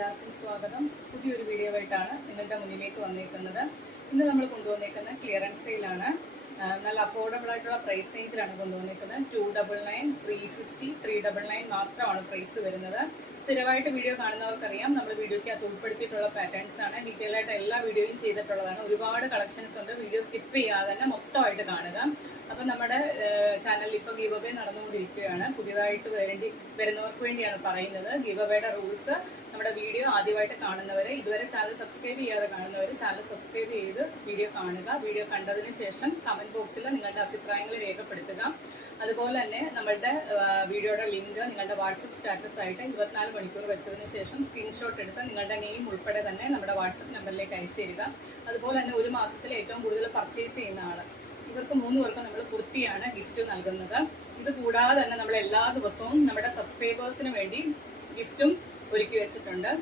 എല്ലാവർക്കും സ്വാഗതം. പുതിയൊരു വീഡിയോ ആയിട്ടാണ് നിങ്ങളുടെ മുന്നിലേക്ക് വന്നേക്കുന്നത്. ഇന്ന് നമ്മൾ കൊണ്ടുവന്നേക്കുന്ന ക്ലിയറൻസ് സെയിലാണ് നല്ല അഫോർഡബിൾ ആയിട്ടുള്ള പ്രൈസ് റേഞ്ചിലാണ് കൊണ്ടുവന്നേക്കുന്നത്. Two double nine three fifty three double nine മാത്രമാണ് പ്രൈസ് വരുന്നത്. സ്ഥിരമായിട്ട് വീഡിയോ കാണുന്നവർക്കറിയാം. നമ്മൾ വീഡിയോയ്ക്കകത്ത് ഉൾപ്പെടുത്തിയിട്ടുള്ള പാറ്റേൺസ് ആണ്. ഡീറ്റെയിൽ ആയിട്ട് എല്ലാ വീഡിയോയും ചെയ്തിട്ടുള്ളതാണ്. ഒരുപാട് കളക്ഷൻസ് ഉണ്ട്. വീഡിയോ സ്കിപ്പ് ചെയ്യാതെ തന്നെ മൊത്തമായിട്ട് കാണുക. അപ്പം നമ്മുടെ ചാനലിൽ ഇപ്പോൾ ഗീവ് അവേ നടന്നുകൊണ്ടിരിക്കുകയാണ്. പുതിയതായിട്ട് വരേണ്ടി വരുന്നവർക്ക് വേണ്ടിയാണ് പറയുന്നത്. ഗീവ് അവേയുടെ റൂൾസ് നമ്മുടെ വീഡിയോ ആദ്യമായിട്ട് കാണുന്നവർ ഇതുവരെ ചാനൽ സബ്സ്ക്രൈബ് ചെയ്യാതെ കാണുന്നവർ ചാനൽ സബ്സ്ക്രൈബ് ചെയ്ത് വീഡിയോ കാണുക. വീഡിയോ കണ്ടതിന് ശേഷം കമന്റ് ബോക്സിൽ നിങ്ങളുടെ അഭിപ്രായങ്ങൾ രേഖപ്പെടുത്തുക. അതുപോലെ തന്നെ നമ്മളുടെ വീഡിയോയുടെ ലിങ്ക് നിങ്ങളുടെ വാട്സപ്പ് സ്റ്റാറ്റസ് ആയിട്ട് ഇരുപത്തിനാല് മണിക്കൂർ വെച്ചതിന് ശേഷം സ്ക്രീൻഷോട്ട് എടുത്ത് നിങ്ങളുടെ നെയിം ഉൾപ്പെടെ തന്നെ നമ്മുടെ വാട്സപ്പ് നമ്പറിലേക്ക് അയച്ചു തരിക അതുപോലെ തന്നെ ഒരു മാസത്തിൽ ഏറ്റവും കൂടുതൽ പർച്ചേസ് ചെയ്യുന്ന ആൾ ഇവർക്ക് മൂന്ന് പേർക്കും നമ്മൾ കുർത്തിയാണ് ഗിഫ്റ്റ് നൽകുന്നത്. ഇത് കൂടാതെ തന്നെ നമ്മൾ എല്ലാ ദിവസവും നമ്മുടെ സബ്സ്ക്രൈബേഴ്സിന് വേണ്ടി ഗിഫ്റ്റും ഒരുക്കി വെച്ചിട്ടുണ്ട്.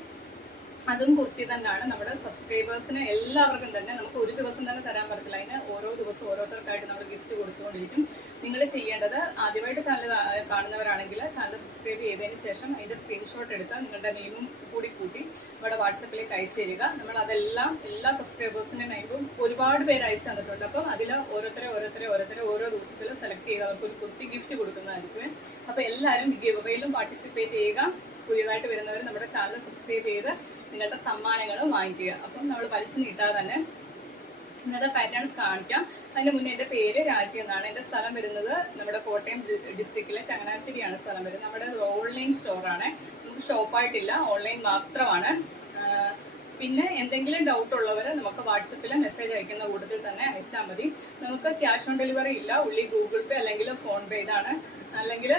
അതും കുർത്തി തന്നെയാണ് നമ്മുടെ സബ്സ്ക്രൈബേഴ്സിന് എല്ലാവർക്കും തന്നെ നമുക്ക് ഒരു ദിവസം തന്നെ തരാൻ പറ്റില്ല അതിന് ഓരോ ദിവസം ഓരോരുത്തർക്കായിട്ട് നമ്മൾ ഗിഫ്റ്റ് കൊടുത്തുകൊണ്ടിരിക്കും. നിങ്ങൾ ചെയ്യേണ്ടത് ആദ്യമായിട്ട് ചാനൽ കാണുന്നവരാണെങ്കിൽ ചാനൽ സബ്സ്ക്രൈബ് ചെയ്തതിന് ശേഷം അതിന്റെ സ്ക്രീൻഷോട്ട് എടുത്ത് നിങ്ങളുടെ നെയിമും കൂടി കൂട്ടി നമ്മുടെ വാട്സപ്പിലേക്ക് അയച്ചു തരിക. നമ്മൾ അതെല്ലാം എല്ലാ സബ്സ്ക്രൈബേഴ്സിന്റെ നെയിമും ഒരുപാട് പേര് അയച്ചു തന്നിട്ടുണ്ട്. അപ്പം അതിൽ ഓരോരുത്തരെ ഓരോരുത്തരെ ഓരോരുത്തരെ ഓരോ ദിവസത്തിൽ സെലക്ട് ചെയ്ത് അവർക്ക് ഒരു കുർത്തി ഗിഫ്റ്റ് കൊടുക്കുന്നതായിരിക്കും. അപ്പോൾ എല്ലാവരും ഗിവ് അവയിലും പാർട്ടിസിപ്പേറ്റ് ചെയ്യുക. പുതിയതായിട്ട് വരുന്നവർ നമ്മുടെ ചാനൽ സബ്സ്ക്രൈബ് ചെയ്ത് നിങ്ങളുടെ സമ്മാനങ്ങളും വാങ്ങിക്കുക. അപ്പം നമ്മൾ വലിച്ചു നീട്ടാതെ തന്നെ ഇന്നത്തെ പാറ്റേൺസ് കാണിക്കാം. അതിന് മുന്നേ എന്റെ പേര് രാജി എന്നാണ്. എന്റെ സ്ഥലം വരുന്നത് നമ്മുടെ കോട്ടയം ഡിസ്ട്രിക്റ്റിലെ ചങ്ങനാശ്ശേരിയാണ് സ്ഥലം വരുന്നത്. നമ്മുടെ ഓൺലൈൻ സ്റ്റോറാണ് നമുക്ക് ഷോപ്പായിട്ടില്ല ഓൺലൈൻ മാത്രമാണ്. പിന്നെ എന്തെങ്കിലും ഡൗട്ട് ഉള്ളവർ നമുക്ക് വാട്സപ്പിൽ മെസ്സേജ് അയക്കുന്ന കൂട്ടത്തിൽ തന്നെ അയച്ചാൽ മതി. നമുക്ക് ക്യാഷ് ഓൺ ഡെലിവറി ഇല്ല. ഉള്ളി ഗൂഗിൾ പേ അല്ലെങ്കിൽ ഫോൺ പേ ഇതാണ്. അല്ലെങ്കിൽ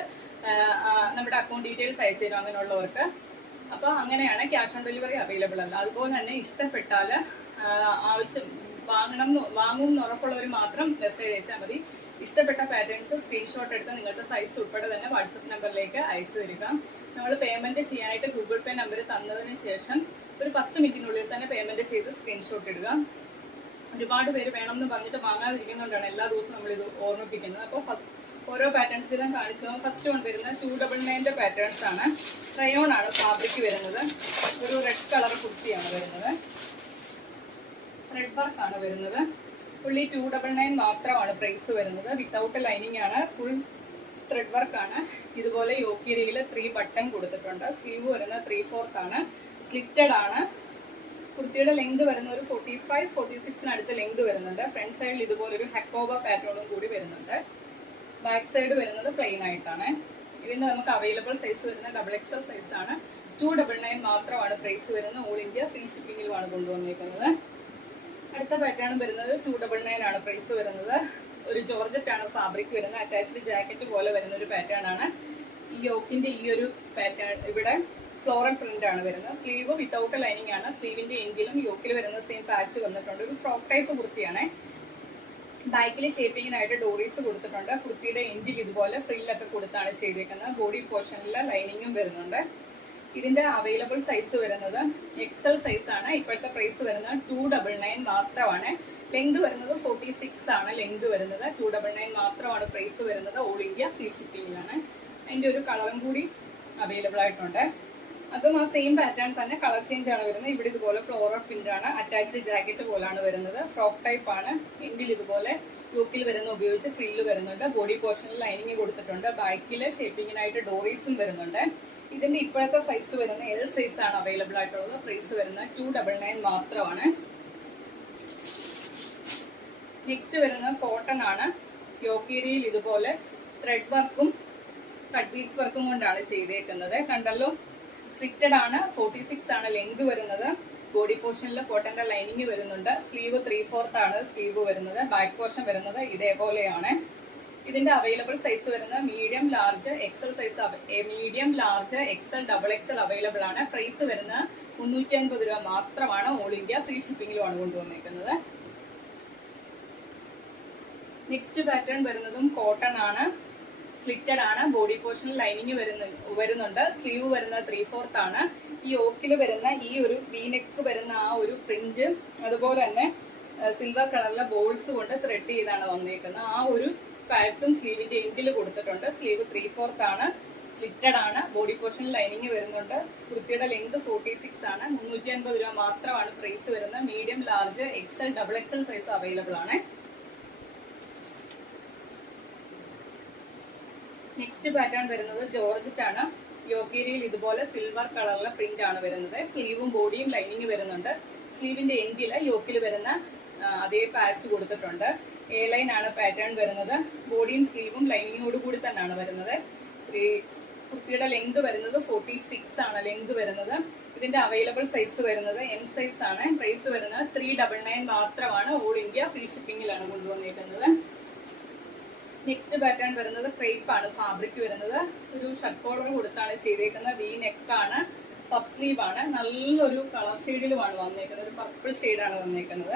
നമ്മുടെ അക്കൗണ്ട് ഡീറ്റെയിൽസ് അയച്ചു തരും അങ്ങനെയുള്ളവർക്ക്. അപ്പോൾ അങ്ങനെയാണ് ക്യാഷ് ഓൺ ഡെലിവറി അവൈലബിൾ അല്ല. അതുപോലെ തന്നെ ഇഷ്ടപ്പെട്ടാൽ ആവശ്യം വാങ്ങണം വാങ്ങും എന്ന് ഉറപ്പുള്ളവർ മാത്രം മെസ്സേജ് അയച്ചാൽ മതി. ഇഷ്ടപ്പെട്ട പാറ്റേൺസ് സ്ക്രീൻഷോട്ട് എടുത്ത് നിങ്ങളുടെ സൈസ് ഉൾപ്പെടെ തന്നെ വാട്സപ്പ് നമ്പറിലേക്ക് അയച്ചു തരിക. നമ്മൾ പേയ്മെന്റ് ചെയ്യാനായിട്ട് ഗൂഗിൾ പേ നമ്പർ തന്നതിന് ശേഷം ഒരു പത്ത് മിനിറ്റിനുള്ളിൽ തന്നെ പേയ്മെന്റ് ചെയ്ത് സ്ക്രീൻഷോട്ട് ഇടുക. ഒരുപാട് പേര് വേണമെന്ന് പറഞ്ഞിട്ട് വാങ്ങാതിരിക്കുന്നതുകൊണ്ടാണ് എല്ലാ ദിവസവും നമ്മളിത് ഓർമ്മിപ്പിക്കുന്നത്. അപ്പോൾ ഫസ്റ്റ് ഓരോ പാറ്റേൺസ് വീതം കാണിച്ചു. ഫസ്റ്റ് കൊണ്ടുവരുന്നത് ടു ഡബിൾ നയന്റെ പാറ്റേൺസ് ആണ്. ക്രയോൺ ആണ് ഫാബ്രിക് വരുന്നത്. ഒരു റെഡ് കളർ കുർത്തിയാണ് വരുന്നത്. റെഡ് വർക്ക് ആണ് വരുന്നത്. ഫുള്ളി ടു ഡബിൾ നയൻ മാത്രമാണ് പ്രൈസ് വരുന്നത്. വിത്തൗട്ട് ലൈനിങ് ആണ്. ഫുൾ ത്രെഡ് വർക്ക് ആണ്. ഇതുപോലെ യോക്കിരിയിൽ ത്രീ ബട്ടൺ കൊടുത്തിട്ടുണ്ട്. സ്ലീവ് വരുന്നത് ത്രീ ഫോർത്ത് ആണ്. സ്ലിറ്റഡ് ആണ്. കുർത്തിയുടെ ലെങ്ത് വരുന്ന ഒരു ഫോർട്ടി ഫൈവ് ഫോർട്ടി സിക്സിനടുത്ത് ലെങ്ത് വരുന്നുണ്ട്. ഫ്രണ്ട് സൈഡിൽ ഇതുപോലെ ഒരു ഹെക്കോബ പാറ്റേണും കൂടി വരുന്നുണ്ട്. ബാക്ക് സൈഡ് വരുന്നത് പ്ലെയിൻ ആയിട്ടാണ്. ഇതിന് നമുക്ക് അവൈലബിൾ സൈസ് വരുന്ന ഡബിൾ എക്സൽ സൈസ് ആണ്. ടു ഡബിൾ നയൻ മാത്രമാണ് പ്രൈസ് വരുന്നത്. ഓൾ ഇന്ത്യ ഫ്രീ ഷിപ്പിംഗിലുമാണ് കൊണ്ടുവന്നിരിക്കുന്നത് അടുത്ത പാറ്റേൺ വരുന്നത് ടു ഡബിൾ നയൻ ആണ് പ്രൈസ് വരുന്നത്. ഒരു ജോർജറ്റ് ആണ് ഫാബ്രിക് വരുന്നത്. അറ്റാച്ച്ഡ് ജാക്കറ്റ് പോലെ വരുന്ന ഒരു പാറ്റേൺ ആണ്. ഈ യോക്കിന്റെ ഈ ഒരു പാറ്റേൺ ഇവിടെ ഫ്ലോറൽ പ്രിന്റ് ആണ് വരുന്നത്. സ്ലീവ് വിത്തൗട്ട് ലൈനിങ് ആണ്. സ്ലീവിന്റെ എങ്കിലും യോക്കിൽ വരുന്ന സെയിം പാച്ച് വന്നിട്ടുണ്ട്. ഒരു ഫ്രോക്ക് ടൈപ്പ് കുർത്തിയാണ്. ബാക്കിൽ ഷേപ്പിങ്ങിനായിട്ട് ഡോറീസ് കൊടുത്തിട്ടുണ്ട്. കുർത്തിയുടെ എൻഡിൽ ഇതുപോലെ ഫ്രില്ലൊക്കെ കൊടുത്താണ് ചെയ്തേക്കുന്നത്. ബോഡി പോർഷനിൽ ലൈനിങ്ങും വരുന്നുണ്ട്. ഇതിന്റെ അവൈലബിൾ സൈസ് വരുന്നത് എക്സൽ സൈസ് ആണ്. ഇപ്പോഴത്തെ പ്രൈസ് വരുന്നത് ടു ഡബിൾ നയൻ മാത്രമാണ്. ലെങ്ത് വരുന്നത് ഫോർട്ടി സിക്സ് ആണ് ലെങ്ത് വരുന്നത്. ടു ഡബിൾ നയൻ മാത്രമാണ് പ്രൈസ് വരുന്നത്. ഓൾ ഇന്ത്യ ഫ്രീ ഷിപ്പിംഗിലാണ് അതിന്റെ ഒരു കളറും കൂടി അവൈലബിൾ ആയിട്ടുണ്ട്. അതും ആ സെയിം പാറ്റേൺ തന്നെ കളർ ചേഞ്ച് ആണ് വരുന്നത്. ഇവിടെ ഇതുപോലെ ഫ്ലോറൽ പ്രിന്റ് ആണ്. അറ്റാച്ച്ഡ് ജാക്കറ്റ് പോലാണ് വരുന്നത്. ഫ്രോക്ക് ടൈപ്പ് ആണ്. എങ്കിൽ ഇതുപോലെ ലൂക്കിൽ വരുന്ന ഉപയോഗിച്ച് ഫ്രില്ല് വരുന്നുണ്ട്. ബോഡി പോർഷനിൽ ലൈനിങ് കൊടുത്തിട്ടുണ്ട്. ബാക്കിൽ ഷേപ്പിങ്ങിനായിട്ട് ഡോറീസും വരുന്നുണ്ട്. ഇതിന്റെ ഇപ്പോഴത്തെ സൈസ് വരുന്ന എൽ സൈസ് ആണ് അവൈലബിൾ ആയിട്ടുള്ളത്. പ്രൈസ് വരുന്ന ടു ഡബിൾ നയൻ മാത്രമാണ്. നെക്സ്റ്റ് വരുന്ന കോട്ടൺ ആണ്. യോക്കീരിയിൽ ഇതുപോലെ ത്രെഡ് വർക്കും കട്ട് ബീഡ്സ് വർക്കും കൊണ്ടാണ് ചെയ്തേക്കുന്നത്. കണ്ടല്ലോ? സ്ലിറ്റഡ് ആണ്. ഫോർട്ടി സിക്സ് ആണ് ലെങ്ത് വരുന്നത്. ബോഡി പോർഷനിൽ കോട്ടന്റെ ലൈനിങ് വരുന്നുണ്ട്. സ്ലീവ് ത്രീ ഫോർത്ത് ആണ് സ്ലീവ് വരുന്നത്. ബാക്ക് പോർഷൻ വരുന്നത് ഇതേപോലെയാണ്. ഇതിന്റെ അവൈലബിൾ സൈസ് വരുന്നത് medium large XL size medium large XL double XL available ആണ്. പ്രൈസ് വരുന്ന മുന്നൂറ്റി അൻപത് രൂപ മാത്രമാണ് ഓൾ ഇന്ത്യ ഫ്രീ ഷിപ്പിംഗിലുമാണ് കൊണ്ടുവന്നിരിക്കുന്നത് നെക്സ്റ്റ് പാറ്റേൺ വരുന്നതും കോട്ടൺ ആണ്. സ്ലിറ്റഡ് ആണ് ബോഡി പോർഷനിൽ ലൈനിങ് വരുന്ന വരുന്നുണ്ട്. സ്ലീവ് വരുന്നത് ത്രീ ഫോർത്ത് ആണ്. ഈ ഓക്കിൽ വരുന്ന ഈ ഒരു വീനെക്ക് വരുന്ന ആ ഒരു പ്രിന്റ് അതുപോലെ തന്നെ സിൽവർ കളറിലെ ബോൾസ് കൊണ്ട് ത്രെഡ് ചെയ്താണ് വന്നിരിക്കുന്നത് ആ ഒരു പാച്ചും സ്ലീവിന്റെ എൻഡിൽ കൊടുത്തിട്ടുണ്ട്. സ്ലീവ് ത്രീ ഫോർത്ത് ആണ്. സ്ലിറ്റഡ് ആണ്. ബോഡി പോർഷൻ ലൈനിങ് വരുന്നുണ്ട്. കുർത്തിയുടെ ലെങ്ത് ഫോർട്ടി സിക്സ് ആണ്. മുന്നൂറ്റി അൻപത് രൂപ മാത്രമാണ് പ്രൈസ് വരുന്നത്. Medium large XL double XL size available ആണ്. നെക്സ്റ്റ് പാറ്റേൺ വരുന്നത് ജോർജറ്റ് ആണ്. യോഗേരിയിൽ ഇതുപോലെ സിൽവർ കളറിലെ പ്രിന്റ് ആണ് വരുന്നത്. സ്ലീവും ബോഡിയും ലൈനിങ് വരുന്നുണ്ട്. സ്ലീവിന്റെ എൻഡിൽ യോക്കിൽ വരുന്ന അതേ പാച്ച് കൊടുത്തിട്ടുണ്ട്. എ ലൈൻ ആണ് പാറ്റേൺ വരുന്നത്. ബോഡിയും സ്ലീവും ലൈനിങ്ങോട് കൂടി തന്നെയാണ് വരുന്നത്. കുർത്തിയുടെ ലെങ്ത് വരുന്നത് ഫോർട്ടി സിക്സ് ആണ് ലെങ്ത് വരുന്നത്. ഇതിന്റെ അവൈലബിൾ സൈസ് വരുന്നത് എം സൈസ് ആണ്. പ്രൈസ് വരുന്നത് ത്രീ ഡബിൾ നയൻ മാത്രമാണ്. ഓൾ ഇന്ത്യ ഫ്രീ ഷിപ്പിംഗിലാണ് കൊണ്ടുവന്നിരിക്കുന്നത് നെക്സ്റ്റ് പാറ്റേൺ വരുന്നത് ക്രേപ്പ് ആണ് ഫാബ്രിക് വരുന്നത്. ഒരു ഷർട്ട് കോളർ കൊടുത്താണ് ചെയ്തേക്കുന്നത്. വി ആണ് പഫ് സ്ലീവ് ആണ്. നല്ലൊരു കളർ ഷെയ്ഡിലുമാണ് വന്നേക്കുന്നത്. ഒരു പർപ്പിൾ ആണ് വന്നേക്കുന്നത്.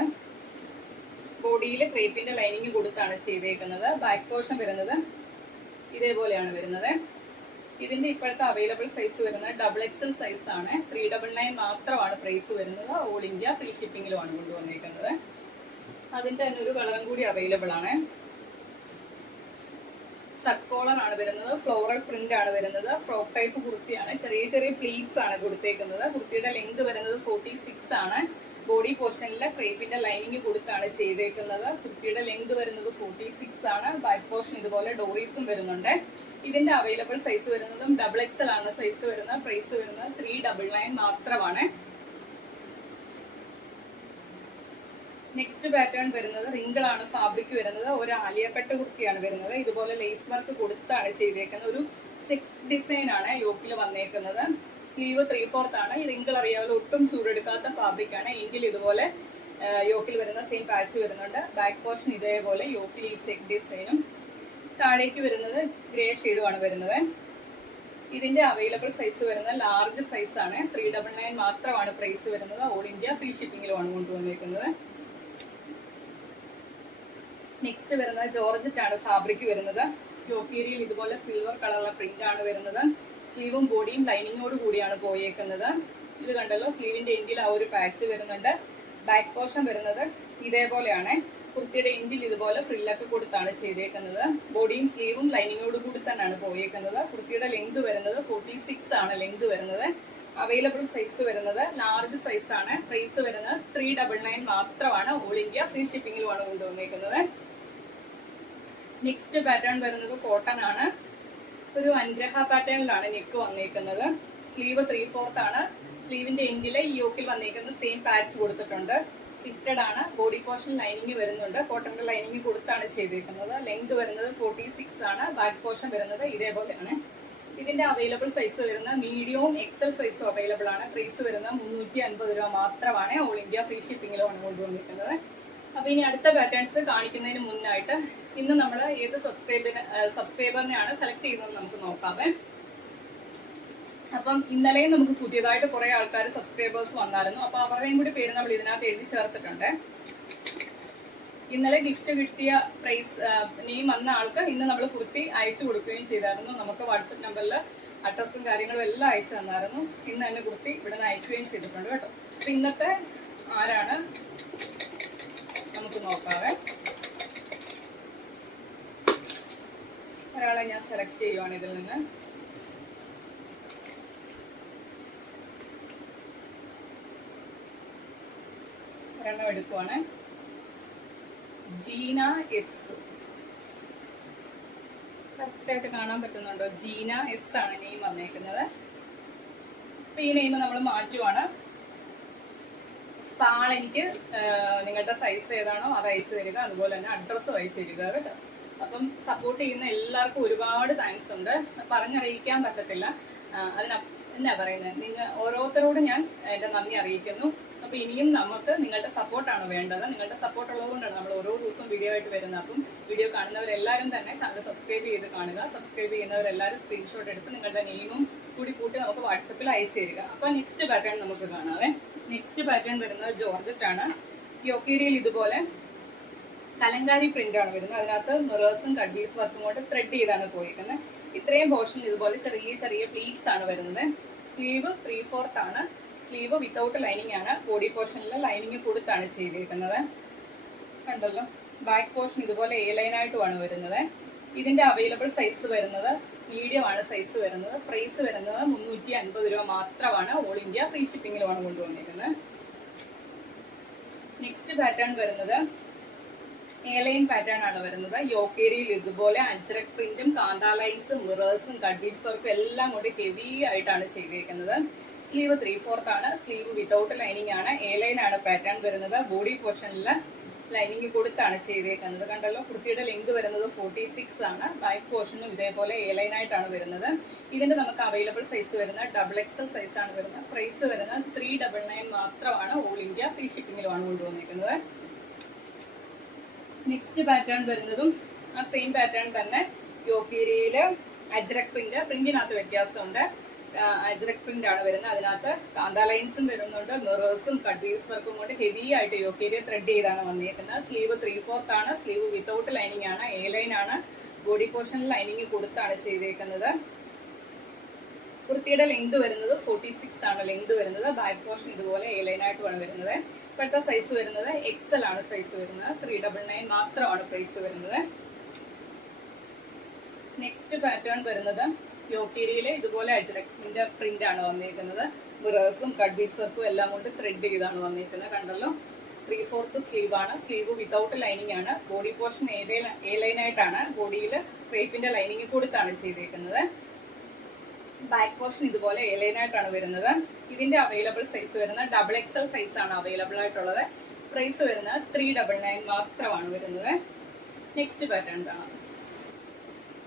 ബോഡിയിൽ ക്രേപ്പിന്റെ ലൈനിങ് കൊടുത്താണ് ചെയ്തേക്കുന്നത്. ബാക്ക് പോർഷൻ വരുന്നത് ഇതേപോലെയാണ് വരുന്നത്. ഇതിന്റെ ഇപ്പോഴത്തെ അവൈലബിൾ സൈസ് വരുന്നത് ഡബിൾ എക്സൽ സൈസ് ആണ്. ത്രീ ഡബിൾ നയൻ മാത്രമാണ് പ്രൈസ് വരുന്നത്. ഓൾ ഇന്ത്യ ഫ്രീ ഷിപ്പിംഗിലുമാണ് കൊണ്ടുവന്നേക്കുന്നത്. അതിന്റെ തന്നെ ഒരു കളറും കൂടി അവൈലബിൾ ആണ്. ആണ് വരുന്നത് ഫ്ലോറൽ പ്രിന്റ് ആണ് വരുന്നത് ഫ്രോക്ക് ടൈപ്പ് കുർത്തിയാണ്. ചെറിയ ചെറിയ പ്ലീറ്റ്സ് ആണ് കൊടുത്തേക്കുന്നത്. കുർത്തിയുടെ ലെങ്ത് വരുന്നത് ഫോർട്ടി സിക്സ് ആണ് ബോഡി പോർഷനിൽ ക്രേപ്പിന്റെ ലൈനിങ് കൊടുത്താണ് ചെയ്തേക്കുന്നത്. കുർത്തിയുടെ ലെങ്ത് വരുന്നത് ഫോർട്ടി സിക്സ് ആണ്. ബാക്ക് പോർഷൻ ഇതുപോലെ ഡോറീസും വരുന്നുണ്ട്. ഇതിന്റെ അവൈലബിൾ സൈസ് വരുന്നതും ഡബിൾ എക്സൽ ആണ് സൈസ് വരുന്നത്. പ്രൈസ് വരുന്നത് ത്രീ ഡബിൾ നയൻ മാത്രമാണ്. നെക്സ്റ്റ് പാറ്റേൺ വരുന്നത് റിങ്കിൾ ആണ് ഫാബ്രിക് വരുന്നത്. ഒരു ആലിയക്കട്ട് കുർത്തിയാണ് വരുന്നത്. ഇതുപോലെ ലേസ് വർക്ക് കൊടുത്താണ് ചെയ്തേക്കുന്നത്. ഒരു ചെക്ക് ഡിസൈൻ ആണ് യോക്കിൽ വന്നേക്കുന്നത്. സ്ലീവ് ത്രീ ഫോർത്ത് ആണ് റിങ്കിൾ അറിയാമല്ലോ ഒട്ടും ചൂടെടുക്കാത്ത ഫാബ്രിക് ആണ്. എങ്കിൽ ഇതുപോലെ യോക്കിൽ വരുന്ന സെയിം പാച്ച് വരുന്നുണ്ട്. ബാക്ക് പോർഷൻ ഇതേപോലെ യോക്കിൽ ഈ ചെക്ക് ഡിസൈനും താഴേക്ക് വരുന്നത് ഗ്രേ ഷെയ്ഡുമാണ് വരുന്നത്. ഇതിന്റെ അവൈലബിൾ സൈസ് വരുന്നത് ലാർജ് സൈസ് ആണ്. ത്രീ ഡബിൾ നയൻ മാത്രമാണ് പ്രൈസ് വരുന്നത്. ഓൾ ഇന്ത്യ ഫ്രീ ഷിപ്പിംഗിലുമാണ് കൊണ്ടുവന്നിരിക്കുന്നത് നെക്സ്റ്റ് വരുന്നത് ജോർജറ്റ് ആണ് ഫാബ്രിക് വരുന്നത്. ടോപ്പീരിയൽ ഇതുപോലെ സിൽവർ കളറുള്ള പ്രിന്റ് ആണ് വരുന്നത്. സ്ലീവും ബോഡിയും ലൈനിങ്ങോട് കൂടിയാണ് പോയേക്കുന്നത്. ഇത് കണ്ടല്ലോ സ്ലീവിന്റെ എൻഡിൽ ആ ഒരു പാച്ച് വരുന്നുണ്ട്. ബാക്ക് പോർഷൻ വരുന്നത് ഇതേപോലെയാണ്. കുർത്തിയുടെ എൻഡിൽ ഇതുപോലെ ഫ്രില്ലൊക്കെ കൊടുത്താണ് ചെയ്തേക്കുന്നത്. ബോഡിയും സ്ലീവും ലൈനിങ്ങോട് കൂടി തന്നെയാണ് പോയേക്കുന്നത്. കുർത്തിയുടെ ലെങ്ത് വരുന്നത് ഫോർട്ടി സിക്സ് ആണ് ലെങ്ത് വരുന്നത്. അവൈലബിൾ സൈസ് വരുന്നത് ലാർജ് സൈസ് ആണ്. പ്രൈസ് വരുന്നത് ത്രീ ഡബിൾ നയൻ മാത്രമാണ്. ഓൾ ഇന്ത്യ ഫ്രീ ഷിപ്പിംഗിലുമാണ് കൊണ്ടുവന്നേക്കുന്നത്. നെക്സ്റ്റ് പാറ്റേൺ വരുന്നത് കോട്ടൺ ആണ്. ഒരു അനുഗ്രഹ പാറ്റേണിലാണ് നെക്ക് വന്നേക്കുന്നത്. സ്ലീവ് ത്രീ ഫോർത്ത് ആണ്. സ്ലീവിന്റെ എൻഡിലെ ഈ യോക്കിൽ വന്നേക്കുന്ന സെയിം പാച്ച് കൊടുത്തിട്ടുണ്ട്. സിറ്റഡ് ആണ്. ബോഡി പോർഷൻ ലൈനിങ് വരുന്നുണ്ട്. കോട്ടണിന്റെ ലൈനിങ് കൊടുത്താണ് ചെയ്തേക്കുന്നത്. ലെങ്ത് വരുന്നത് ഫോർട്ടി സിക്സ് ആണ്. ബാക്ക് പോർഷൻ വരുന്നത് ഇതേപോലെയാണ്. ഇതിന്റെ അവൈലബിൾ സൈസ് വരുന്ന മീഡിയവും എക്സൽ സൈസും അവൈലബിൾ ആണ്. പ്രൈസ് വരുന്നത് മുന്നൂറ്റി അൻപത് രൂപ മാത്രമാണ്. ഓൾ ഇന്ത്യ ഫ്രീ ഷിപ്പിംഗിലാണ് കൊണ്ടുവന്നിരിക്കുന്നത്. അപ്പൊ ഇനി അടുത്ത പാറ്റേൺസ് കാണിക്കുന്നതിന് മുന്നായിട്ട് ഇന്ന് നമ്മൾ ഏത് സബ്സ്ക്രൈബിന് സബ്സ്ക്രൈബറിനെയാണ് സെലക്ട് ചെയ്യുന്നത് നമുക്ക് നോക്കാമേ അപ്പം ഇന്നലെയും നമുക്ക് പുതിയതായിട്ട് കുറെ ആൾക്കാർ സബ്സ്ക്രൈബേഴ്സ് വന്നായിരുന്നു. അപ്പൊ അവരുടെയും കൂടി പേര് നമ്മൾ ഇതിനകത്ത് എഴുതി ചേർത്തിട്ടുണ്ട്. ഇന്നലെ ഗിഫ്റ്റ് കിട്ടിയ പ്രൈസ് നെയിം വന്ന ആൾക്ക് ഇന്ന് നമ്മൾ കുർത്തി അയച്ചു കൊടുക്കുകയും ചെയ്തായിരുന്നു. നമുക്ക് വാട്സപ്പ് നമ്പറിൽ അഡ്രസ്സും കാര്യങ്ങളും എല്ലാം അയച്ചു തന്നായിരുന്നു. ഇന്ന് തന്നെ കുർത്തി ഇവിടെ നിന്ന് അയക്കുകയും ചെയ്തിട്ടുണ്ട് കേട്ടോ. അപ്പൊ ഇന്നത്തെ ആരാണ്? നമുക്ക് നോക്കാവേ. ഒരാളെ ഞാൻ സെലക്ട് ചെയ്യുവാണ് ഇതിൽ നിന്ന്. ഒരെണ്ണം എടുക്കുവാണ്. ജീന എസ് കറക്റ്റായിട്ട് കാണാൻ പറ്റുന്നുണ്ടോ? ജീന എസ് ആണ് നെയിം വന്നേക്കുന്നത്. അപ്പൊ ഈ നെയിം നമ്മൾ മാറ്റുവാണ്. അപ്പൊ ആളെനിക്ക് നിങ്ങളുടെ സൈസ് ഏതാണോ അത് അയച്ചു തരിക. അതുപോലെ തന്നെ അഡ്രസ്സും അയച്ചു തരിക കേട്ടോ. അപ്പം സപ്പോർട്ട് ചെയ്യുന്ന എല്ലാവർക്കും ഒരുപാട് താങ്ക്സ് ഉണ്ട്. പറഞ്ഞറിയിക്കാൻ പറ്റത്തില്ല. അതിന എന്നാ പറയുന്നത് നിങ്ങൾ ഓരോരുത്തരോടും ഞാൻ എന്റെ നന്ദി അറിയിക്കുന്നു. അപ്പോൾ ഇനിയും നമുക്ക് നിങ്ങളുടെ സപ്പോർട്ടാണ് വേണ്ടത്. നിങ്ങളുടെ സപ്പോർട്ട് ഉള്ളതുകൊണ്ടാണ് നമ്മൾ ഓരോ ദിവസവും വീഡിയോ ആയിട്ട് വരുന്നത്. അപ്പം വീഡിയോ കാണുന്നവരെല്ലാവരും തന്നെ ചാനൽ സബ്സ്ക്രൈബ് ചെയ്ത് കാണുക. സബ്സ്ക്രൈബ് ചെയ്യുന്നവരെല്ലാവരും സ്ക്രീൻഷോട്ട് എടുത്ത് നിങ്ങളുടെ നെയിമും കൂടി കൂട്ടി നമുക്ക് വാട്സപ്പിൽ അയച്ചു തരിക. അപ്പോൾ നെക്സ്റ്റ് പാറ്റേൺ നമുക്ക് കാണാവേ. നെക്സ്റ്റ് പാറ്റേൺ വരുന്നത് ജോർജറ്റ് ആണ് യോക്കേരിയയിൽ ഇതുപോലെ കലങ്കാരി പ്രിന്റ് ആണ് വരുന്നത്. അതിനകത്ത് മിറേഴ്സും കഡ്ബീസ് വർക്കും കൊണ്ട് ത്രെഡ് ചെയ്താണ് പോയിരിക്കുന്നത് ഇത്രയും പോർഷനിൽ ഇതുപോലെ ചെറിയ ചെറിയ പ്ലീറ്റ്സ് ആണ് വരുന്നത്. സ്ലീവ് ത്രീ ഫോർത്ത് ആണ്. സ്ലീവ് വിത്തൗട്ട് ലൈനിങ് ആണ്. ബോഡി പോർഷനിൽ ലൈനിങ് കൊടുത്താണ് ചെയ്തിരിക്കുന്നത് കണ്ടല്ലോ? ബാക്ക് പോർഷൻ ഇതുപോലെ എ ലൈൻ ആയിട്ടുമാണ് വരുന്നത്. ഇതിന്റെ അവൈലബിൾ സൈസ് വരുന്നത് മീഡിയം ആണ് സൈസ് വരുന്നത്. പ്രൈസ് വരുന്നത് മുന്നൂറ്റി അൻപത് രൂപ മാത്രമാണ്. ഓൾ ഇന്ത്യ ഫ്രീ ഷിപ്പിംഗിലുമാണ് കൊണ്ടുവന്നിരിക്കുന്നത് നെക്സ്റ്റ് പാറ്റേൺ വരുന്നത് എയർലൈൻ പാറ്റേൺ ആണ് വരുന്നത്. യോക്കേരിയിൽ ഇതുപോലെ അഞ്ചരക് പ്രിന്റും കാന്താ ലൈൻസും മിറേഴ്സും കഡ്ബീഡ്സ് വർക്കും എല്ലാം കൂടി ഹെവി ആയിട്ടാണ് ചെയ്തിരിക്കുന്നത് സ്ലീവ് ത്രീ ഫോർത്ത് ആണ്. സ്ലീവ് വിതൗട്ട് ലൈനിങ് ആണ്. എയർലൈൻ ആണ് പാറ്റേൺ വരുന്നത്. ബോഡി പോർഷനിൽ ലൈനിങ് കൊടുത്താണ് ചെയ്തേക്കുന്നത്. കണ്ടല്ലോ കുർത്തിയുടെ ലെങ്ത് വരുന്നത് ഫോർട്ടി സിക്സ് ആണ് ബാക്ക് പോർഷനും ഇതേപോലെ എ ലൈൻ ആയിട്ടാണ് വരുന്നത്. ഇതിന്റെ നമുക്ക് അവൈലബിൾ സൈസ് വരുന്നത് ഡബിൾ എക്സൽ സൈസ് ആണ് വരുന്നത്. പ്രൈസ് വരുന്നത് ത്രീ ഡബിൾ നയൻ മാത്രമാണ്. ഓൾ ഇന്ത്യ ഫ്രീ ഷിപ്പിംഗിലുമാണ് കൊണ്ടുവന്നിരിക്കുന്നത് നെക്സ്റ്റ് പാറ്റേൺ വരുന്നതും ആ സെയിം പാറ്റേൺ തന്നെ യോക്കേരിയയിൽ അജ്രക് പ്രിന്റ് പ്രിന്റിനകത്ത് വ്യത്യാസമുണ്ട്. അജ്രക് പ്രിന്റ് ആണ് വരുന്നത്. അതിനകത്ത് കാന്ത ലൈൻസും വരുന്നുണ്ട് മിറേഴ്സും കട്ട്വീസ് വർക്കും കൊണ്ട് ഹെവി ആയിട്ട് യോക്കേരിയ ത്രെഡ് ചെയ്താണ് വന്നിരിക്കുന്നത്. സ്ലീവ് ത്രീ ഫോർത്ത് ആണ്. സ്ലീവ് വിത്തൗട്ട് ലൈനിങ് ആണ്. എ ലൈൻ ആണ്. ബോഡി പോർഷൻ ലൈനിങ് കൊടുത്താണ് ചെയ്തേക്കുന്നത്. കുർത്തിയുടെ ലെങ്ത് വരുന്നത് ഫോർട്ടി സിക്സ് ആണ് ലെങ്ത് വരുന്നത്. ബാക്ക് പോർഷൻ ഇതുപോലെ എ ലൈൻ ആയിട്ടുമാണ് വരുന്നത്. ഇപ്പോഴത്തെ സൈസ് വരുന്നത് എക്സൽ ആണ് സൈസ് വരുന്നത്. ത്രീ ഡബിൾ നയൻ മാത്രമാണ് പ്രൈസ് വരുന്നത്. നെക്സ്റ്റ് പാറ്റേൺ വരുന്നത് യോക്കേരിയിലെ ഇതുപോലെ അജ്രക്കിന്റെ പ്രിന്റ് ആണ് വന്നിരിക്കുന്നത്. മിറേഴ്സും കട്ട് വർക്കും എല്ലാം കൊണ്ട് ത്രെഡ് ചെയ്താണ് വന്നിരിക്കുന്നത്. കണ്ടല്ലോ? ത്രീ ഫോർത്ത് സ്ലീവ് ആണ്. സ്ലീവ് വിതൗട്ട് ലൈനിങ് ആണ്. ബോഡി പോർഷൻ എ ലൈൻ ആയിട്ടാണ്. ബോഡിയിൽ ക്രേപ്പിന്റെ ലൈനിങ് കൊടുത്താണ് ചെയ്തേക്കുന്നത്. ബാക്ക് പോർഷൻ ഇതുപോലെ എലൈൻ ആയിട്ടാണ് വരുന്നത്. ഇതിന്റെ അവൈലബിൾ സൈസ് വരുന്നത് ഡബിൾ എക്സൽ സൈസ് ആണ് അവൈലബിൾ ആയിട്ടുള്ളത്. പ്രൈസ് വരുന്നത് ത്രീ ഡബിൾ നയൻ മാത്രമാണ് വരുന്നത്. നെക്സ്റ്റ് പാറ്റേൺ കാണാം.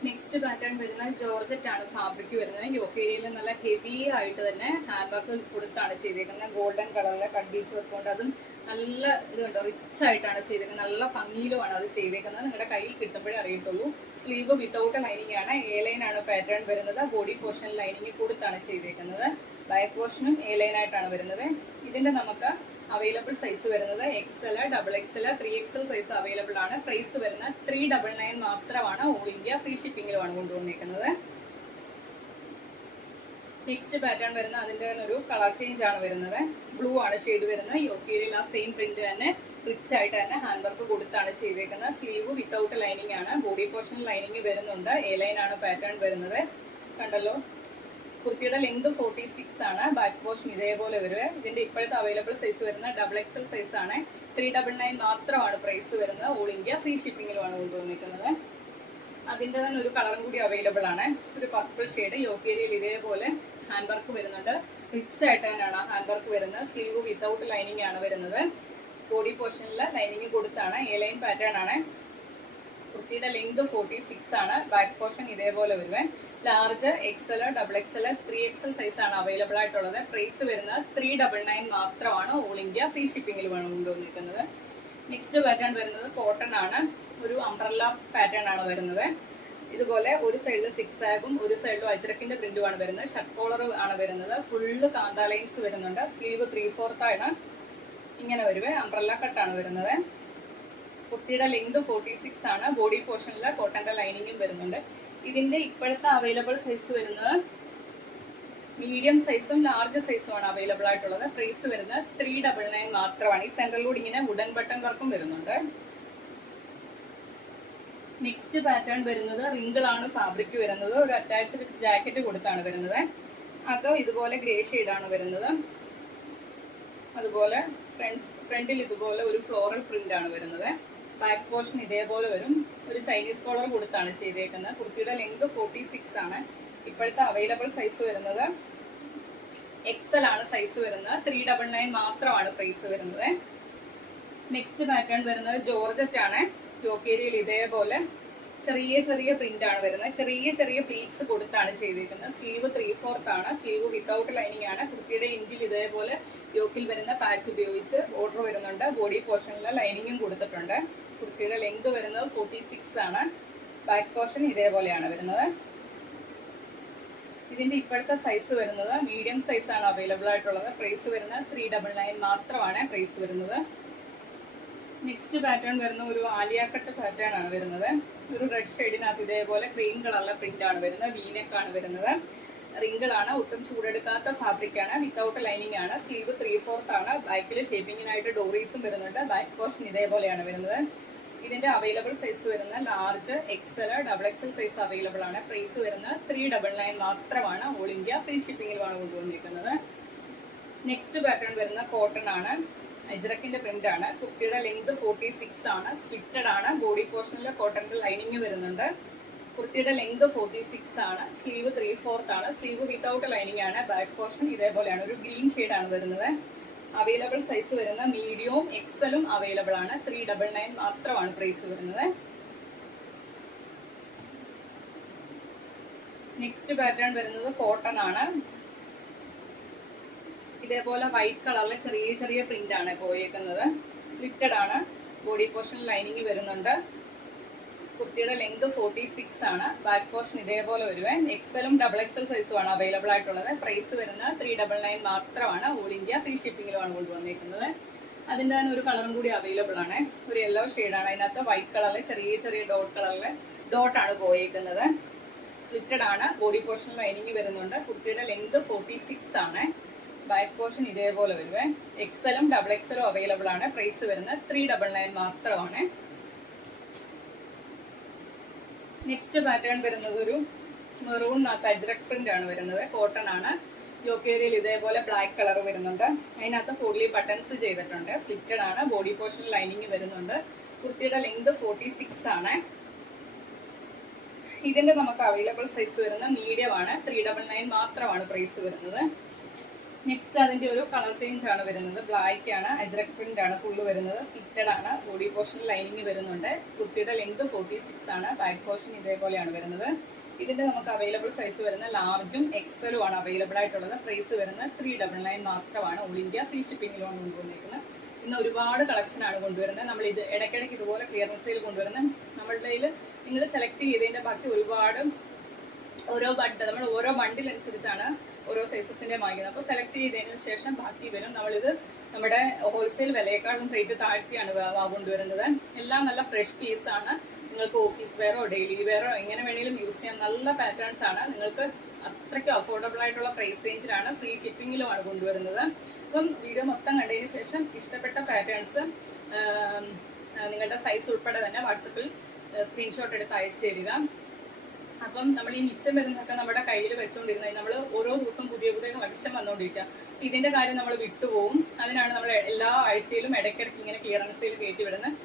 നെക്സ്റ്റ് പാറ്റേൺ വരുന്ന ജോർജറ്റ് ആണ് ഫാബ്രിക് വരുന്നത്. യോക്കേരിയിൽ നല്ല ഹെവി ആയിട്ട് തന്നെ ഹാൻഡ് വർക്ക് കൊടുത്താണ് ചെയ്തിരിക്കുന്നത് ഗോൾഡൻ കളറിലെ കഡ്ഡീസ് വർക്ക് കൊണ്ട് അതും നല്ല ഇതുണ്ടോ റിച്ച് ആയിട്ടാണ് ചെയ്തിരിക്കുന്നത് നല്ല ഭംഗിയിലുമാണ് അത് ചെയ്തേക്കുന്നത്. നിങ്ങളുടെ കയ്യിൽ കിട്ടുമ്പോഴേ അറിയത്തുള്ളൂ. സ്ലീവ് വിത്തൗട്ട് ലൈനിങ് ആണ്. എ ലൈൻ ആണ് പാറ്റേൺ വരുന്നത്. ബോഡി പോർഷൻ ലൈനിങ് കൊടുത്താണ് ചെയ്തേക്കുന്നത്. ബാക്ക് പോർഷനും എ ലൈൻ ആയിട്ടാണ് വരുന്നത്. ഇതിന്റെ നമുക്ക് അവൈലബിൾ സൈസ് വരുന്നത് XL double XL three XL size available ആണ്. പ്രൈസ് വരുന്ന ത്രീ ഡബിൾ നയൻ മാത്രമാണ് ഓൾ ഇന്ത്യ ഫ്രീ ഷിപ്പിംഗിലുമാണ് കൊണ്ടുവന്നിരിക്കുന്നത് നെക്സ്റ്റ് പാറ്റേൺ വരുന്ന അതിന്റെ തന്നെ ഒരു കളർ ചേഞ്ച് ആണ് വരുന്നത്. ബ്ലൂ ആണ് ഷെയ്ഡ് വരുന്നത്. യോക്കിയിൽ ആ സെയിം പ്രിന്റ് തന്നെ റിച്ച് ആയിട്ട് തന്നെ ഹാൻഡ് വർക്ക് കൊടുത്താണ് ചെയ്തേക്കുന്നത്. സ്ലീവ് വിത്തൗട്ട് ലൈനിങ് ആണ്. ബോഡി പോർഷൻ ലൈനിങ് വരുന്നുണ്ട്. എ ലൈൻ ആണ് പാറ്റേൺ വരുന്നത്. കണ്ടല്ലോ? കുർത്തിയുടെ ലെങ്ത് ഫോർട്ടി സിക്സ് ആണ്. ബാക്ക് പോർഷൻ ഇതേപോലെ വരുവേ ഇതിന്റെ ഇപ്പോഴത്തെ അവൈലബിൾ സൈസ് വരുന്ന ഡബിൾ എക്സൽ സൈസ് ആണ്. ത്രീ ഡബിൾ നയൻ മാത്രമാണ് പ്രൈസ് വരുന്നത്. ഓൾ ഇന്ത്യ ഫ്രീ ഷിപ്പിങ്ങിലുമാണ് കൊണ്ടുവന്നിരിക്കുന്നത്. അതിന്റെ തന്നെ ഒരു കളറും കൂടി അവൈലബിൾ ആണ്. ഒരു പർപ്പിൾ ഷെയ്ഡ് യോക്കേരിയയിൽ ഇതേപോലെ ഹാൻഡ് വർക്ക് വരുന്നുണ്ട്. റിച്ച് ആയിട്ട് തന്നെയാണ് ഹാൻഡ് വർക്ക് വരുന്നത്. സ്ലീവ് വിതൗട്ട് ലൈനിങ് ആണ് വരുന്നത്. ബോഡി പോർഷനിൽ ലൈനിങ് കൊടുത്താണ്. എ ലൈൻ പാറ്റേൺ ആണ്. കുർത്തിയുടെ ലെങ്ത് ഫോർട്ടി സിക്സ് ആണ്. ബാക്ക് പോർഷൻ ഇതേപോലെ വരുവേ. Large XL double XL three XL size ആണ് അവൈലബിൾ ആയിട്ടുള്ളത്. പ്രൈസ് വരുന്നത് ത്രീ ഡബിൾ നയൻ മാത്രമാണ്. ഓൾ ഇന്ത്യ ഫ്രീ ഷിപ്പിംഗിൽ വേണം കൊണ്ടുവന്നിരിക്കുന്നത്. നെക്സ്റ്റ് പാറ്റേൺ വരുന്നത് കോട്ടൺ ആണ്. ഒരു അംബ്രല്ല പാറ്റേൺ ആണ് വരുന്നത്. ഇതുപോലെ ഒരു സൈഡിൽ സിക്സ് ആഗും ഒരു സൈഡിലും അജ്രക്കിന്റെ പ്രിന്റുമാണ് വരുന്നത്. ഷർട്ട് കോളർ ആണ് വരുന്നത്. ഫുള്ള് കാന്ത ലൈൻസ് വരുന്നുണ്ട്. സ്ലീവ് ത്രീ ആണ്. ഇങ്ങനെ വരുവേ. അംബ്രല്ല കട്ടാണ് വരുന്നത്. കുട്ടിയുടെ ലെങ്ത് ഫോർട്ടി സിക്സ് ആണ് ബോഡി പോർഷനിൽ കോട്ടന്റെ ലൈനിങ്ങും വരുന്നുണ്ട്. ഇതിന്റെ ഇപ്പോഴത്തെ അവൈലബിൾ സൈസ് വരുന്നത് മീഡിയം സൈസും ലാർജ് സൈസും ആണ് അവൈലബിൾ ആയിട്ടുള്ളത്. പ്രൈസ് വരുന്നത് ത്രീ ഡബിൾ നയൻ മാത്രമാണ്. ഈ സെൻട്രലിലൂടെ ഇങ്ങനെ വുഡൻ ബട്ടൺ വർക്കും വരുന്നുണ്ട്. നെക്സ്റ്റ് പാറ്റേൺ വരുന്നത് റിങ്കിൾ ആണ് ഫാബ്രിക് വരുന്നത്. ഒരു അറ്റാച്ച്ഡ് ജാക്കറ്റ് കൊടുത്താണ് വരുന്നത്. അകം ഇതുപോലെ ഗ്രേ ആണ് വരുന്നത്. അതുപോലെ ഫ്രണ്ട്സ് ഫ്രണ്ടിൽ ഇതുപോലെ ഒരു ഫ്ലോറൽ പ്രിന്റ് ആണ് വരുന്നത്. ബാക്ക് പോർഷൻ ഇതേപോലെ വരും. ഒരു ചൈനീസ് കോളർ കൊടുത്താണ് ചെയ്തേക്കുന്നത്. കുർത്തിയുടെ ലെങ്ത് ഫോർട്ടി സിക്സ് ആണ്. ഇപ്പോഴത്തെ അവൈലബിൾ സൈസ് വരുന്നത് എക്സൽ ആണ് സൈസ് വരുന്നത്. ത്രീ ഡബിൾ നയൻ മാത്രമാണ് പ്രൈസ് വരുന്നത്. നെക്സ്റ്റ് പാറ്റേൺ വരുന്നത് ജോർജറ്റ് ആണ്. ടോക്കേരിയയിൽ ഇതേപോലെ ചെറിയ ചെറിയ പ്രിന്റ് ആണ് വരുന്നത്. ചെറിയ ചെറിയ പ്ലീറ്റ്സ് കൊടുത്താണ് ചെയ്തിരിക്കുന്നത് സ്ലീവ് ത്രീ ഫോർത്ത് ആണ്. സ്ലീവ് വിത്തൗട്ട് ലൈനിങ് ആണ്. കുർത്തിയുടെ ഇഞ്ചിൽ ഇതേപോലെ യോക്കിൽ വരുന്ന പാച്ച് ഉപയോഗിച്ച് ഓർഡർ വരുന്നുണ്ട്. ബോഡി പോർഷനിൽ ലൈനിങ്ങും കൊടുത്തിട്ടുണ്ട്. കുർത്തിയുടെ ലെങ്ത് വരുന്നത് ഫോർട്ടി സിക്സ് ആണ്. ബാക്ക് പോർഷൻ ഇതേപോലെയാണ് വരുന്നത്. ഇതിന്റെ ഇപ്പോഴത്തെ സൈസ് വരുന്നത് മീഡിയം സൈസ് ആണ് അവൈലബിൾ ആയിട്ടുള്ളത്. പ്രൈസ് വരുന്നത് ത്രീ ഡബിൾ നയൻ മാത്രമാണ് പ്രൈസ് വരുന്നത്. നെക്സ്റ്റ് പാറ്റേൺ വരുന്ന ഒരു ആലിയാക്കട്ട് പാറ്റേൺ ആണ് വരുന്നത്. ഒരു റെഡ് ഷെയ്ഡിനകത്ത് ഇതേപോലെ ക്രീം കളറിലെ പ്രിന്റ് ആണ് വരുന്നത്. വീനക്കാണ് വരുന്നത്. റിങ്കിളാണ് ഒട്ടും ചൂടെടുക്കാത്ത ഫാബ്രിക് ആണ്. വിത്തൗട്ട് ലൈനിങ് ആണ്. സ്ലീവ് ത്രീ ഫോർത്ത് ആണ് ബാക്കിൽ ഷേപ്പിങ്ങിനായിട്ട് ഡോറീസും വരുന്നുണ്ട്. ബാക്ക് പോർഷൻ ഇതേപോലെയാണ് വരുന്നത്. ഇതിന്റെ അവൈലബിൾ സൈസ് വരുന്ന large XL double XL size available ആണ്. പ്രൈസ് വരുന്ന ത്രീ ഡബിൾ നയൻ മാത്രമാണ് ഓൾ ഇന്ത്യ ഫ്രീ ഷിപ്പിംഗിലുമാണ് കൊണ്ടുവന്നിരിക്കുന്നത്. നെക്സ്റ്റ് പാറ്റേൺ വരുന്ന കോട്ടൺ ആണ്. അജ്രക്കിന്റെ പ്രിന്റ് ആണ്. കുർത്തിയുടെ ലെങ്ത് ഫോർട്ടി സിക്സ് ആണ്. സ്ലിറ്റഡ് ആണ് ബോഡി പോർഷനിൽ കോട്ടന്റെ ലൈനിങ് വരുന്നുണ്ട്. കുർത്തിയുടെ ലെങ്ത് ഫോർട്ടി സിക്സ് ആണ്. സ്ലീവ് ത്രീ ഫോർത്ത് ആണ്. സ്ലീവ് വിത്തൗട്ട് ലൈനിങ് ആണ്. ബാക്ക് പോർഷൻ ഇതേപോലെയാണ്. ഒരു ഗ്രീൻ ആണ് വരുന്നത്. അവൈലബിൾ സൈസ് വരുന്ന മീഡിയവും എക്സലും അവൈലബിൾ ആണ്. ത്രീ ഡബിൾ നയൻ മാത്രമാണ് പ്രൈസ് വരുന്നത്. നെക്സ്റ്റ് പാറ്റേൺ വരുന്നത് കോട്ടൺ ആണ്. ഇതേപോലെ വൈറ്റ് കളറിലെ ചെറിയ ചെറിയ പ്രിന്റ് ആണ് പോയേക്കുന്നത്. സ്ലിറ്റഡ് ആണ്. ബോഡി പോർഷൻ ലൈനിങ് വരുന്നുണ്ട്. കുർത്തിയുടെ ലെങ്ത് ഫോർട്ടി സിക്സ് ആണ്. ബാക്ക് പോർഷൻ ഇതേപോലെ വരുവേ എക്സലും ഡബിൾ എക്സൽ സൈസും ആണ് അവൈലബിൾ ആയിട്ടുള്ളത്. പ്രൈസ് വരുന്ന ത്രീ ഡബിൾ നയൻ മാത്രമാണ്. ഓൾ ഇന്ത്യ ഫ്രീ ഷിപ്പിംഗിലുമാണ് കൊണ്ടുവന്നിരിക്കുന്നത് അതിന്റെ തന്നെ ഒരു കളറും കൂടി അവൈലബിൾ ആണ്. ഒരു യെല്ലോ ആണ്. അതിനകത്ത് വൈറ്റ് കളറിൽ ചെറിയ ചെറിയ ഡോട്ട് കളറിൽ ഡോട്ടാണ് പോയേക്കുന്നത്. സ്വിറ്റഡ് ആണ്. ബോഡി പോർഷൻ ലൈനിങ് വരുന്നുണ്ട്. കുർത്തിയുടെ ലെങ്ത് ഫോർട്ടി സിക്സ് ആണ്. ബാക്ക് പോർഷൻ ഇതേപോലെ വരുവേ. എക്സലും ഡബിൾ എക്സലും അവൈലബിൾ ആണ്. പ്രൈസ് വരുന്നത് ത്രീ ഡബിൾ നയൻ മാത്രമാണ്. നെക്സ്റ്റ് പാറ്റേൺ വരുന്നത് ഒരു മെറൂൺ കജ്രക് പ്രിന്റ് ആണ് വരുന്നത്. കോട്ടൺ ആണ്. ജോക്കേരിയിൽ ഇതേപോലെ ബ്ലാക്ക് കളർ വരുന്നുണ്ട്. അതിനകത്ത് ഫുള്ളി ബട്ടൺസ് ചെയ്തിട്ടുണ്ട്. സ്ലിറ്റഡ് ആണ്. ബോഡി പോർഷൻ ലൈനിങ് വരുന്നുണ്ട്. കുർത്തിയുടെ ലെങ്ത് ഫോർട്ടി സിക്സ് ആണ്. ഇതിന്റെ നമുക്ക് അവൈലബിൾ സൈസ് വരുന്ന മീഡിയം ആണ്. ത്രീ ഡബിൾ നയൻ മാത്രമാണ് പ്രൈസ് വരുന്നത്. നെക്സ്റ്റ് അതിന്റെ ഒരു കളർ ചേഞ്ച് ആണ് വരുന്നത്. ബ്ലാക്ക് ആണ് അജ്രക് പ്രിന്റ് ആണ് ഫുള്ള് വരുന്നത്. സീറ്റഡ് ആണ് ബോഡി പോർഷൻ ലൈനിങ് വരുന്നുണ്ട്. കുത്തിയുടെ ലെങ്ത് ഫോർട്ടി സിക്സ് ആണ്. ബാക്ക് പോർഷൻ ഇതേപോലെയാണ് വരുന്നത്. ഇതിന്റെ നമുക്ക് അവൈലബിൾ സൈസ് വരുന്ന ലാർജും എക്സലും ആണ് അവൈലബിൾ ആയിട്ടുള്ളത്. പ്രൈസ് വരുന്ന ത്രീ ഡബിൾ നയൻ മാത്രമാണ്. ഓൾ ഇന്ത്യ ഫ്രീ ഷിപ്പിങ്ങിലാണ് കൊണ്ടുവന്നിരിക്കുന്നത് ഇന്ന് ഒരുപാട് കളക്ഷൻ ആണ് കൊണ്ടുവരുന്നത്. നമ്മൾ ഇത് ഇടയ്ക്കിടയ്ക്ക് ഇതുപോലെ ക്ലിയറൻസ് സെയിൽ കൊണ്ടുവരുന്നത്. നമ്മളുടെ കയ്യിൽ നിങ്ങൾ സെലക്ട് ചെയ്തതിന്റെ ബാക്കി ഒരുപാട് ഓരോ ബണ്ട് നമ്മൾ ഓരോ ബണ്ടിൽ ബണ്ടിലനുസരിച്ചാണ് ഓരോ സൈസസിന്റെ വാങ്ങിക്കുന്നത് അപ്പോൾ സെലക്ട് ചെയ്തതിന് ശേഷം ബാക്കി വരും. നമ്മളിത് നമ്മുടെ ഹോൾസെയിൽ വിലയേക്കാളും റേറ്റ് താഴ്ത്തിയാണ് കൊണ്ടുവരുന്നത്. എല്ലാം നല്ല ഫ്രഷ് പീസ് ആണ്. നിങ്ങൾക്ക് ഓഫീസ് വെയറോ ഡെയിലി വെയറോ എങ്ങനെ വേണേലും യൂസ് ചെയ്യാൻ നല്ല പാറ്റേൺസ് ആണ്. നിങ്ങൾക്ക് അത്രയ്ക്ക് അഫോർഡബിൾ ആയിട്ടുള്ള പ്രൈസ് റേഞ്ചിലാണ് ഫ്രീ ഷിപ്പിങ്ങിലുമാണ് കൊണ്ടുവരുന്നത്. അപ്പം വീഡിയോ മൊത്തം കണ്ടതിന് ശേഷം ഇഷ്ടപ്പെട്ട പാറ്റേൺസ് നിങ്ങളുടെ സൈസ് ഉൾപ്പെടെ തന്നെ വാട്സപ്പിൽ സ്ക്രീൻഷോട്ട് എടുത്ത് അയച്ചു തരിക. അപ്പം നമ്മൾ ഈ മിച്ചം വരുന്നതൊക്കെ നമ്മുടെ കയ്യിൽ വെച്ചുകൊണ്ടിരുന്നത് നമ്മൾ ഓരോ ദിവസവും പുതിയ പുതിയ കളക്ഷൻ വന്നുകൊണ്ടിരിക്കുക. ഇതിന്റെ കാര്യം നമ്മൾ വിട്ടുപോകും. അതിനാണ് നമ്മൾ എല്ലാ ആഴ്ചയിലും ഇടയ്ക്കിടയ്ക്ക് ഇങ്ങനെ ക്ലിയറൻസിൽ കയറ്റി വിടുന്നത്.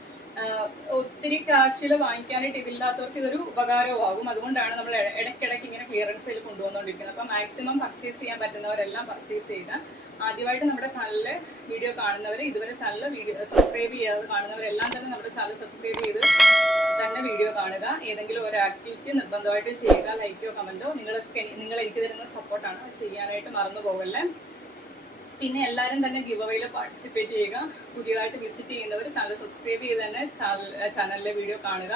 ഒത്തിരി കാശിൽ വാങ്ങിക്കാനായിട്ട് ഇതില്ലാത്തവർക്ക് ഇതൊരു ഉപകാരമാകും അതുകൊണ്ടാണ് നമ്മൾ ഇട- ഇടയ്ക്കിടയ്ക്ക് ഇങ്ങനെ ക്ലിയറൻസിൽ കൊണ്ടുവന്നുകൊണ്ടിരിക്കുന്നത് അപ്പം മാക്സിമം പർച്ചേസ് ചെയ്യാൻ പറ്റുന്നവരെല്ലാം പർച്ചേസ് ചെയ്യുക. ആദ്യമായിട്ട് നമ്മുടെ ചാനലിൽ വീഡിയോ കാണുന്നവർ ഇതുവരെ ചാനൽ വീഡിയോ സബ്സ്ക്രൈബ് ചെയ്യാതെ കാണുന്നവരെല്ലാം തന്നെ നമ്മുടെ ചാനൽ സബ്സ്ക്രൈബ് ചെയ്ത് തന്നെ വീഡിയോ കാണുക. ഏതെങ്കിലും ഒരു ആക്ടിവിറ്റി നിർബന്ധമായിട്ട് ചെയ്യുക. ലൈക്കോ കമന്റോ നിങ്ങൾക്ക് നിങ്ങൾ എനിക്ക് തരുന്ന സപ്പോർട്ടാണ് ചെയ്യാനായിട്ട് മറന്നു പോകല്ലേ പിന്നെ എല്ലാവരും തന്നെ ഗിവ് അവയിൽ പാർട്ടിസിപ്പേറ്റ് ചെയ്യുക. പുതിയതായിട്ട് വിസിറ്റ് ചെയ്യുന്നവർ ചാനൽ സബ്സ്ക്രൈബ് ചെയ്ത് തന്നെ ചാനലിലെ വീഡിയോ കാണുക.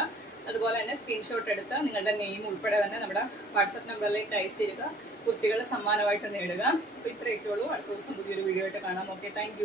അതുപോലെ തന്നെ സ്ക്രീൻഷോട്ട് എടുത്ത് നിങ്ങളുടെ നെയിം ഉൾപ്പെടെ തന്നെ നമ്മുടെ വാട്സപ്പ് നമ്പറിലേക്ക് അയച്ചു ചെയ്യുക. കുട്ടികൾ സമ്മാനമായിട്ട് നേടുക. അപ്പോൾ ഇത്രയൊക്കെ ഉള്ളൂ. അടുത്ത ദിവസം പുതിയൊരു വീഡിയോ ആയിട്ട് കാണാം. Okay thank